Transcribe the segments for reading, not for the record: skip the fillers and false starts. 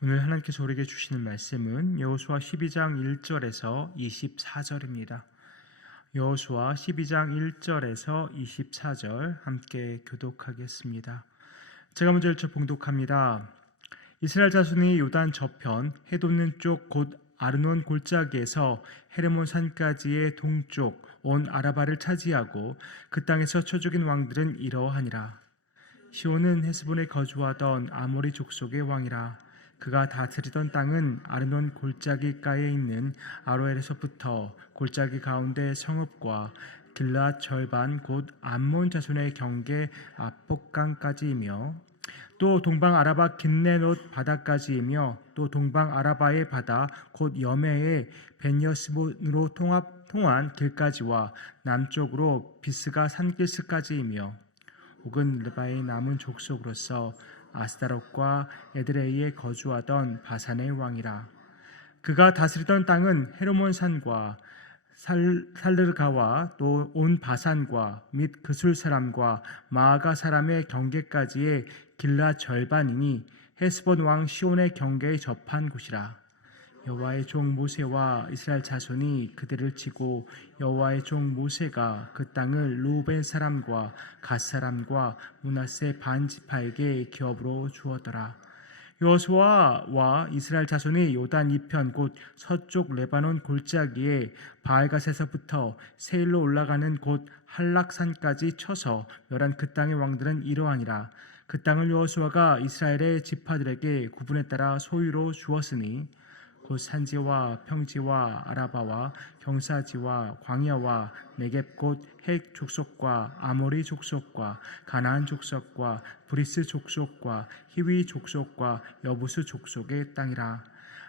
오늘 하나님께서 우리에게 주시는 말씀은 여호수아 12장 1절에서 24절입니다. 여호수아 12장 1절에서 24절 함께 교독하겠습니다. 제가 먼저 읽어 봉독합니다. 이스라엘 자손이 요단 저편 해 돋는 쪽 곧 아르논 골짜기에서 헤르몬 산까지의 동쪽 온 아라바를 차지하고 그 땅에서 쳐 죽인 왕들은 이러하니라. 시온은 헤스본에 거주하던 아모리 족속의 왕이라. 그가 다스리던 땅은 아르논 골짜기가에 있는 아로엘에서부터 골짜기 가운데 성읍과 길앗 절반 곧 암몬 자손의 경계 압복강까지이며 또 동방 아라바 긴네롯 바다까지이며 또 동방 아라바의 바다 곧 여메의 벤여스본으로 통한 길까지와 남쪽으로 비스가 산길스까지이며 혹은 르바의 남은 족속으로서 아스다롯과 에드레이에 거주하던 바산의 왕이라. 그가 다스리던 땅은 헤르몬 산과 살르가와 또 온 바산과 및 그술 사람과 마아가 사람의 경계까지의 길라 절반이니 헤스본 왕 시온의 경계에 접한 곳이라. 여호와의 종 모세와 이스라엘 자손이 그들을 치고 여호와의 종 모세가 그 땅을 루벤 사람과 갓 사람과 므낫세 반 지파에게 기업으로 주었더라. 여호수아와 이스라엘 자손이 요단 이편 곧 서쪽 레바논 골짜기에 바알갓에서부터 세일로 올라가는 곳 할락산까지 쳐서 멸한 그 땅의 왕들은 이러하니라. 그 땅을 여호수아가 이스라엘의 지파들에게 구분에 따라 소유로 주었으니 곧 산지와 평지와 아라바와 경사지와 광야와 네겝 곧 헷 족속과 아모리 족속과 가나안 족속과 브리스 족속과 히위 족속과 여부스 족속의 땅이라.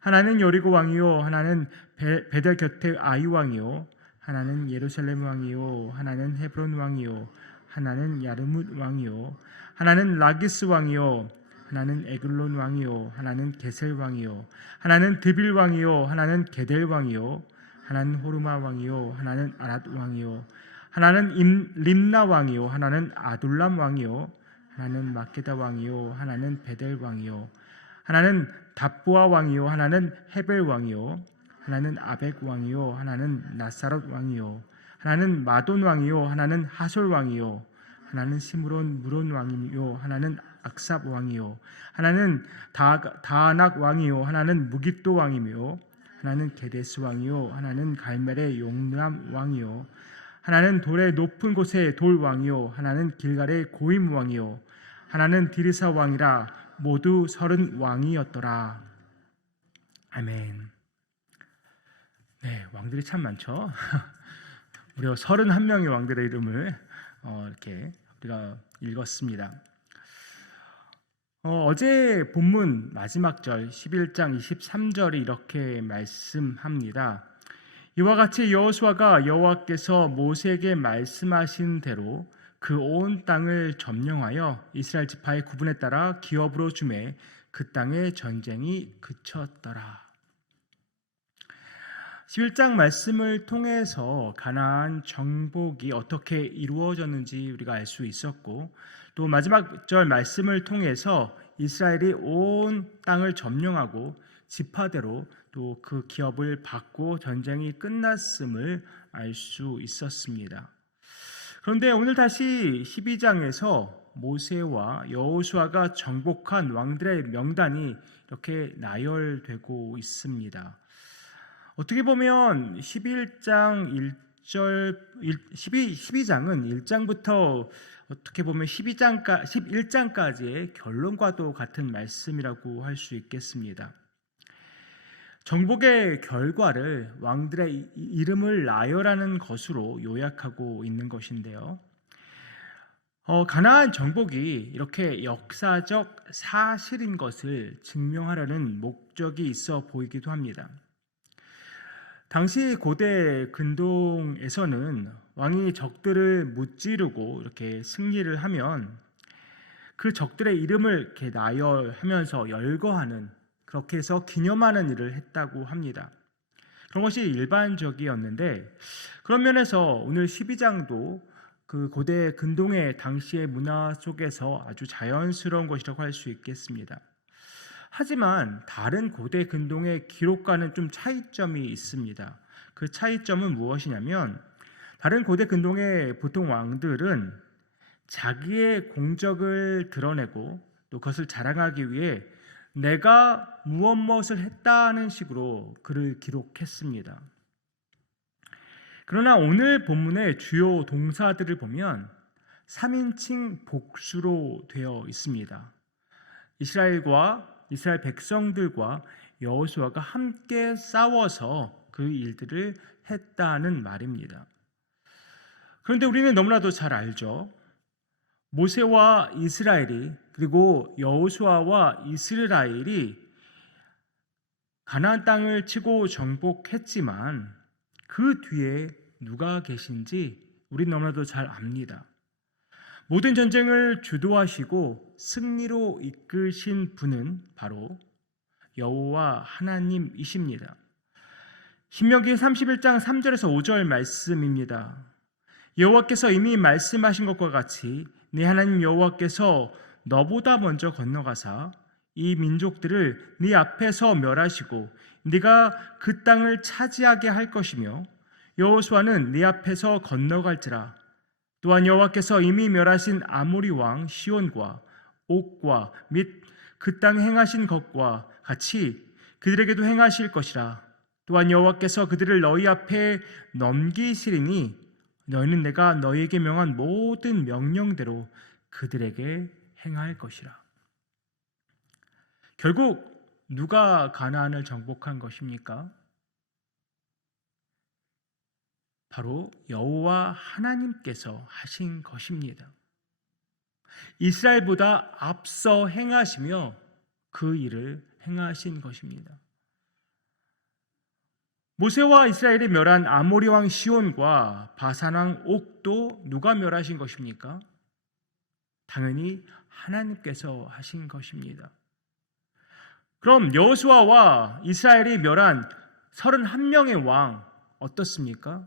하나는 여리고 왕이요 하나는 베델 곁에 아이 왕이요 하나는 예루살렘 왕이요 하나는 헤브론 왕이요 하나는 야르뭇 왕이요 하나는 라기스 왕이요 하나는 에글론 왕이요 하나는 게셀 왕이요 하나는 드빌 왕이요 하나는 게델 왕이요 하나는 호르마 왕이요 하나는 아랏 왕이요 하나는 림나 왕이요 하나는 아둘람 왕이요 하나는 마케다 왕이요 하나는 베델 왕이요 하나는 답보아 왕이요 하나는 헤벨 왕이요 하나는 아벡 왕이요 하나는 나사롯 왕이요 하나는 마돈 왕이요 하나는 하솔 왕이요 하나는 시므론 무론 왕이요 하나는 악삽 왕이요 하나는 다아낙 왕이요 하나는 무깃도 왕이며 하나는 게데스 왕이요 하나는 갈멜의 용람 왕이요 하나는 돌의 높은 곳의 돌 왕이요 하나는 길갈의 고임 왕이요 하나는 디르사 왕이라. 모두 30 왕이었더라. 아멘. 네, 왕들이 참 많죠. 무려 31명의 왕들의 이름을 이렇게 우리가 읽었습니다. 어제 본문 마지막 절 11장 23절이 이렇게 말씀합니다. 이와 같이 여호수아가 여호와께서 모세에게 말씀하신 대로 그 온 땅을 점령하여 이스라엘 지파의 구분에 따라 기업으로 주매 그 땅의 전쟁이 그쳤더라. 11장 말씀을 통해서 가나안 정복이 어떻게 이루어졌는지 우리가 알 수 있었고, 또 마지막 절 말씀을 통해서 이스라엘이 온 땅을 점령하고 지파대로 또 그 기업을 받고 전쟁이 끝났음을 알 수 있었습니다. 그런데 오늘 다시 12장에서 모세와 여호수아가 정복한 왕들의 명단이 이렇게 나열되고 있습니다. 어떻게 보면 12장은 1장부터 어떻게 보면 11장까지의 결론과도 같은 말씀이라고 할 수 있겠습니다. 정복의 결과를 왕들의 이름을 나열하는 것으로 요약하고 있는 것인데요. 가나안 정복이 이렇게 역사적 사실인 것을 증명하려는 목적이 있어 보이기도 합니다. 당시 고대 근동에서는 왕이 적들을 무찌르고 이렇게 승리를 하면 그 적들의 이름을 이렇게 나열하면서 열거하는, 그렇게 해서 기념하는 일을 했다고 합니다. 그런 것이 일반적이었는데, 그런 면에서 오늘 12장도 그 고대 근동의 당시의 문화 속에서 아주 자연스러운 것이라고 할 수 있겠습니다. 하지만 다른 고대 근동의 기록과는 좀 차이점이 있습니다. 그 차이점은 무엇이냐면 다른 고대 근동의 보통 왕들은 자기의 공적을 드러내고 또 그것을 자랑하기 위해 내가 무엇을 했다는 식으로 글을 기록했습니다. 그러나 오늘 본문의 주요 동사들을 보면 3인칭 복수로 되어 있습니다. 이스라엘 백성들과 여호수아가 함께 싸워서 그 일들을 했다는 말입니다. 그런데 우리는 너무나도 잘 알죠. 모세와 이스라엘이 그리고 여호수아와 이스라엘이 가나안 땅을 치고 정복했지만 그 뒤에 누가 계신지 우리는 너무나도 잘 압니다. 모든 전쟁을 주도하시고 승리로 이끄신 분은 바로 여호와 하나님이십니다. 신명기 31장 3절에서 5절 말씀입니다. 여호와께서 이미 말씀하신 것과 같이 네 하나님 여호와께서 너보다 먼저 건너가사 이 민족들을 네 앞에서 멸하시고 네가 그 땅을 차지하게 할 것이며 여호수아는 네 앞에서 건너갈지라. 또한 여호와께서 이미 멸하신 아모리 왕 시온과 옥과 및 그 땅에 행하신 것과 같이 그들에게도 행하실 것이라. 또한 여호와께서 그들을 너희 앞에 넘기시리니 너희는 내가 너희에게 명한 모든 명령대로 그들에게 행할 것이라. 결국 누가 가나안을 정복한 것입니까? 바로 여호와 하나님께서 하신 것입니다. 이스라엘보다 앞서 행하시며 그 일을 행하신 것입니다. 모세와 이스라엘이 멸한 아모리 왕 시온과 바산 왕 옥도 누가 멸하신 것입니까? 당연히 하나님께서 하신 것입니다. 그럼 여호수아와 이스라엘이 멸한 31명의 왕 어떻습니까?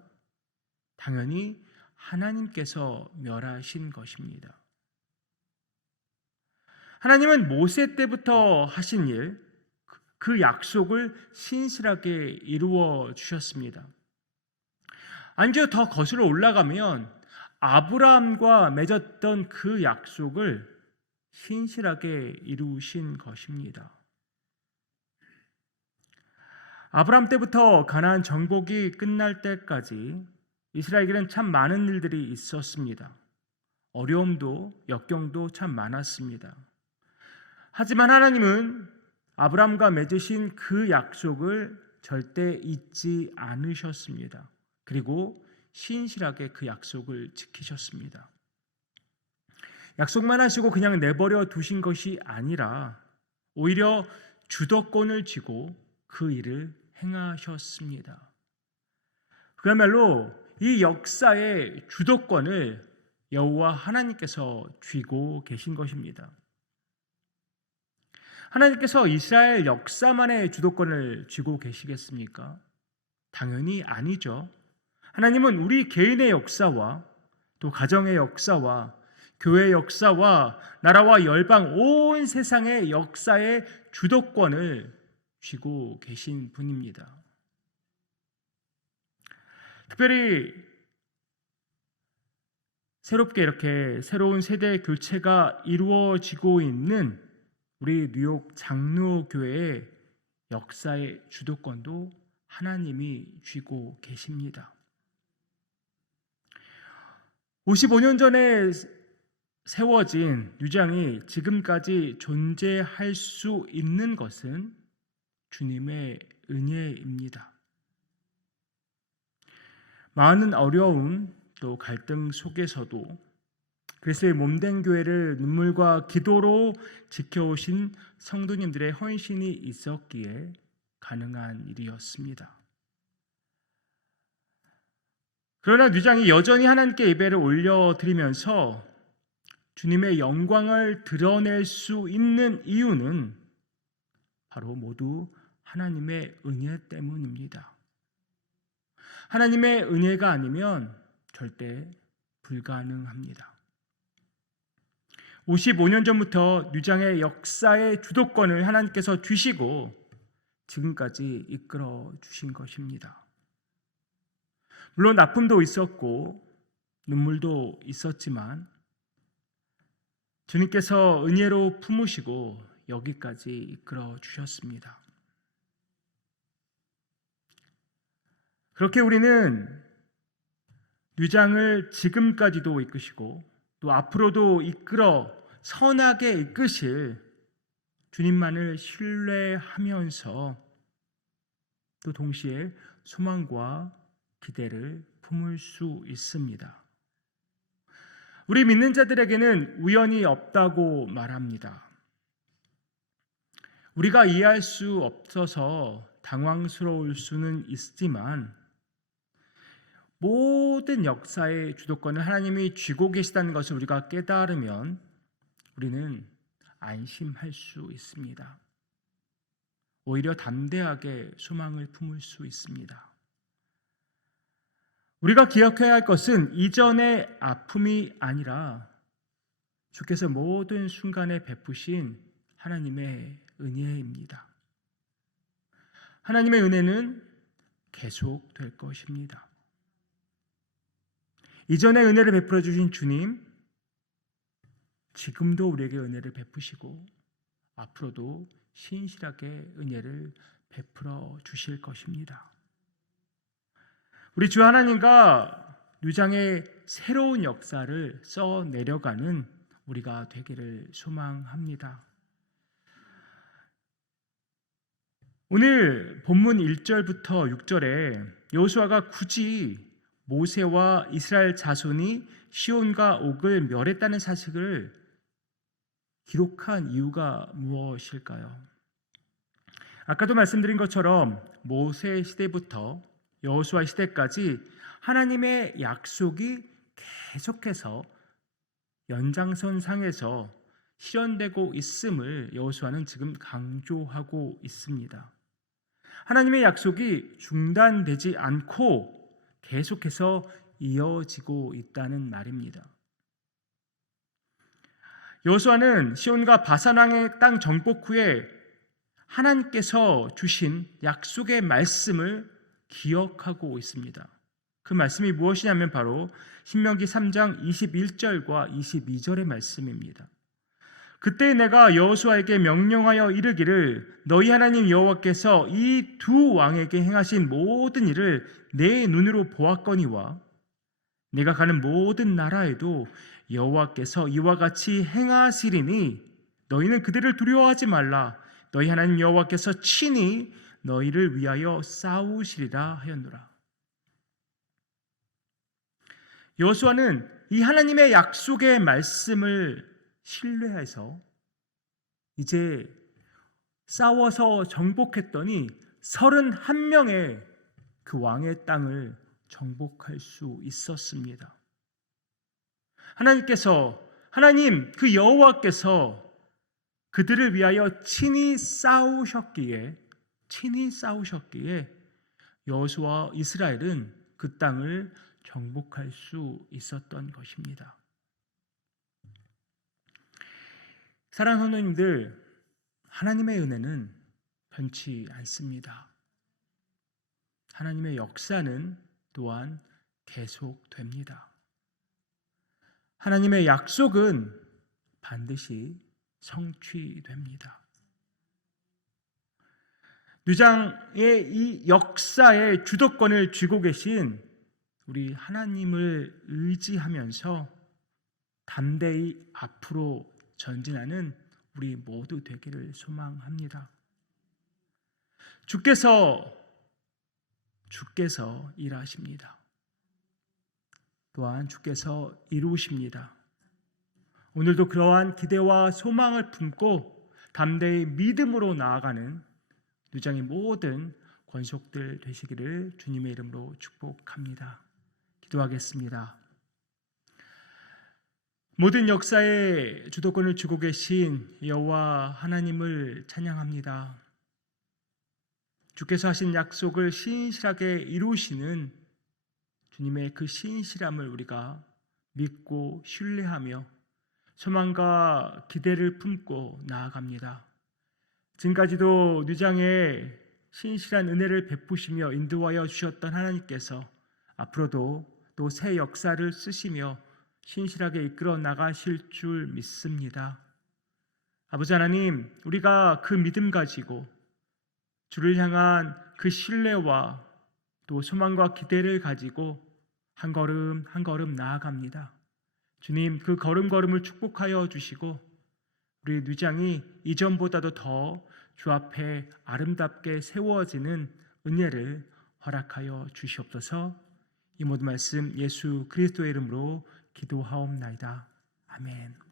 당연히 하나님께서 멸하신 것입니다. 하나님은 모세 때부터 하신 일, 그 약속을 신실하게 이루어 주셨습니다. 아니죠, 더 거슬러 올라가면 아브라함과 맺었던 그 약속을 신실하게 이루신 것입니다. 아브라함 때부터 가나안 정복이 끝날 때까지 이스라엘에게는 참 많은 일들이 있었습니다. 어려움도 역경도 참 많았습니다. 하지만 하나님은 아브라함과 맺으신 그 약속을 절대 잊지 않으셨습니다. 그리고 신실하게 그 약속을 지키셨습니다. 약속만 하시고 그냥 내버려 두신 것이 아니라 오히려 주도권을 쥐고 그 일을 행하셨습니다. 그야말로 이 역사의 주도권을 여호와 하나님께서 쥐고 계신 것입니다. 하나님께서 이스라엘 역사만의 주도권을 쥐고 계시겠습니까? 당연히 아니죠. 하나님은 우리 개인의 역사와 또 가정의 역사와 교회의 역사와 나라와 열방 온 세상의 역사의 주도권을 쥐고 계신 분입니다. 특별히 새롭게 이렇게 새로운 세대 교체가 이루어지고 있는 우리 뉴욕 장로교회의 역사의 주도권도 하나님이 쥐고 계십니다. 55년 전에 세워진 뉴장이 지금까지 존재할 수 있는 것은 주님의 은혜입니다. 많은 어려움 또 갈등 속에서도 그리스도의 몸된 교회를 눈물과 기도로 지켜오신 성도님들의 헌신이 있었기에 가능한 일이었습니다. 그러나 뉴장이 여전히 하나님께 예배를 올려드리면서 주님의 영광을 드러낼 수 있는 이유는 바로 모두 하나님의 은혜 때문입니다. 하나님의 은혜가 아니면 절대 불가능합니다. 55년 전부터 뉘장의 역사의 주도권을 하나님께서 주시고 지금까지 이끌어 주신 것입니다. 물론 아픔도 있었고 눈물도 있었지만 주님께서 은혜로 품으시고 여기까지 이끌어 주셨습니다. 그렇게 우리는 뉘장을 지금까지도 이끄시고 또 앞으로도 이끌어 선하게 이끄실 주님만을 신뢰하면서 또 동시에 소망과 기대를 품을 수 있습니다. 우리 믿는 자들에게는 우연이 없다고 말합니다. 우리가 이해할 수 없어서 당황스러울 수는 있지만 모든 역사의 주도권을 하나님이 쥐고 계시다는 것을 우리가 깨달으면 우리는 안심할 수 있습니다. 오히려 담대하게 소망을 품을 수 있습니다. 우리가 기억해야 할 것은 이전의 아픔이 아니라 주께서 모든 순간에 베푸신 하나님의 은혜입니다. 하나님의 은혜는 계속될 것입니다. 이전의 은혜를 베풀어 주신 주님, 지금도 우리에게 은혜를 베푸시고 앞으로도 신실하게 은혜를 베풀어 주실 것입니다. 우리 주 하나님과 뉘장의 새로운 역사를 써 내려가는 우리가 되기를 소망합니다. 오늘 본문 1절부터 6절에 여호수아가 굳이 모세와 이스라엘 자손이 시온과 옥을 멸했다는 사실을 기록한 이유가 무엇일까요? 아까도 말씀드린 것처럼 모세 시대부터 여호수아 시대까지 하나님의 약속이 계속해서 연장선 상에서 실현되고 있음을 여호수아는 지금 강조하고 있습니다. 하나님의 약속이 중단되지 않고 계속해서 이어지고 있다는 말입니다. 여호수아는 시온과 바산 왕의 땅 정복 후에 하나님께서 주신 약속의 말씀을 기억하고 있습니다. 그 말씀이 무엇이냐면 바로 신명기 3장 21절과 22절의 말씀입니다. 그때 내가 여호수아에게 명령하여 이르기를 너희 하나님 여호와께서 이 두 왕에게 행하신 모든 일을 내 눈으로 보았거니와 내가 가는 모든 나라에도 여호와께서 이와 같이 행하시리니 너희는 그들을 두려워하지 말라. 너희 하나님 여호와께서 친히 너희를 위하여 싸우시리라 하였노라. 여호수아는 이 하나님의 약속의 말씀을 신뢰해서 이제 싸워서 정복했더니 31명의 그 왕의 땅을 정복할 수 있었습니다. 하나님 그 여호와께서 그들을 위하여 친히 싸우셨기에 여호수아와 이스라엘은 그 땅을 정복할 수 있었던 것입니다. 사랑하는 성도님들, 하나님의 은혜는 변치 않습니다. 하나님의 역사는 또한 계속됩니다. 하나님의 약속은 반드시 성취됩니다. 뉘장의 이 역사의 주도권을 쥐고 계신 우리 하나님을 의지하면서 담대히 앞으로 전진하는 우리 모두 되기를 소망합니다. 주께서 일하십니다. 또한 주께서 이루십니다. 오늘도 그러한 기대와 소망을 품고 담대히 믿음으로 나아가는 뉘장의 모든 권속들 되시기를 주님의 이름으로 축복합니다. 기도하겠습니다. 모든 역사의 주도권을 쥐고 계신 여호와 하나님을 찬양합니다. 주께서 하신 약속을 신실하게 이루시는 주님의 그 신실함을 우리가 믿고 신뢰하며 소망과 기대를 품고 나아갑니다. 지금까지도 뉘장에 신실한 은혜를 베푸시며 인도하여 주셨던 하나님께서 앞으로도 또 새 역사를 쓰시며 신실하게 이끌어 나가실 줄 믿습니다. 아버지 하나님, 우리가 그 믿음 가지고 주를 향한 그 신뢰와 또 소망과 기대를 가지고 한 걸음 한 걸음 나아갑니다. 주님, 그 걸음걸음을 축복하여 주시고 우리 뉘장이 이전보다도 더 주 앞에 아름답게 세워지는 은혜를 허락하여 주시옵소서. 이 모든 말씀 예수 그리스도의 이름으로 기도하옵나이다. 아멘.